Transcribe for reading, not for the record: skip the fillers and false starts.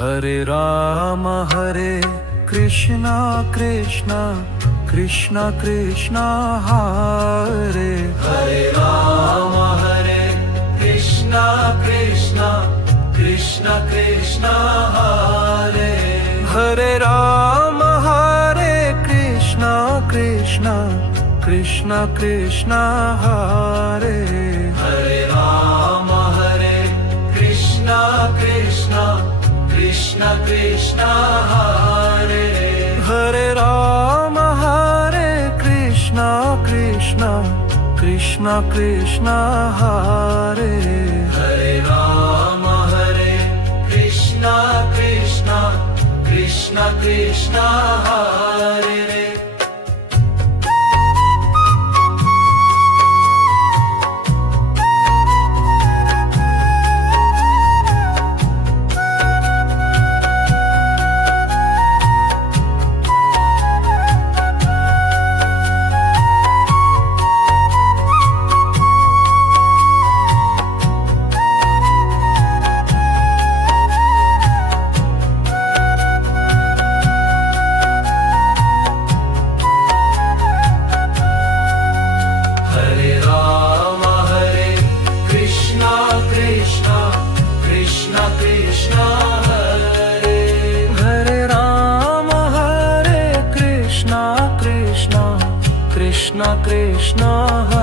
Hare Krishna Krishna Krishna Krishna Hare Ram Hare Krishna Krishna Krishna Krishna Hare Hare Ram Hare Krishna Krishna Krishna Krishna Hare Ram Hare Krishna Krishna Krishna Krishna Hare Hare Ram Hare Krishna Krishna Krishna Krishna Hare Ram Hare Krishna Krishna Krishna Krishna Hare Krishna Krishna